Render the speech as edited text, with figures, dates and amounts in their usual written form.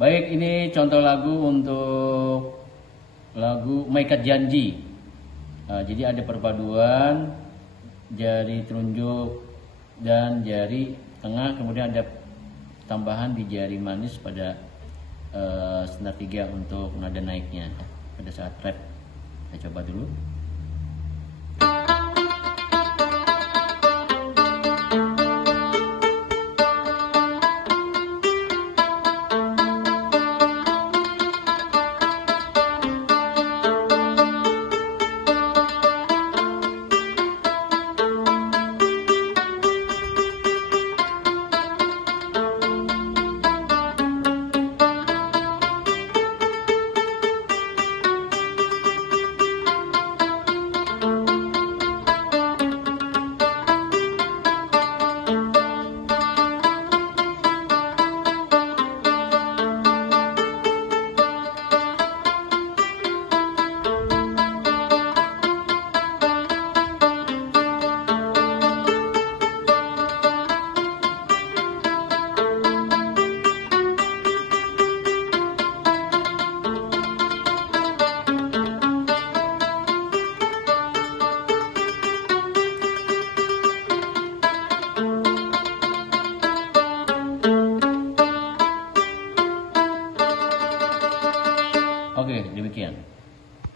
Baik, ini contoh lagu untuk lagu Maikat Janji. Jadi ada perpaduan jari telunjuk dan jari tengah, kemudian ada tambahan di jari manis pada senar 3 untuk nada naiknya pada saat rap. Kita coba dulu.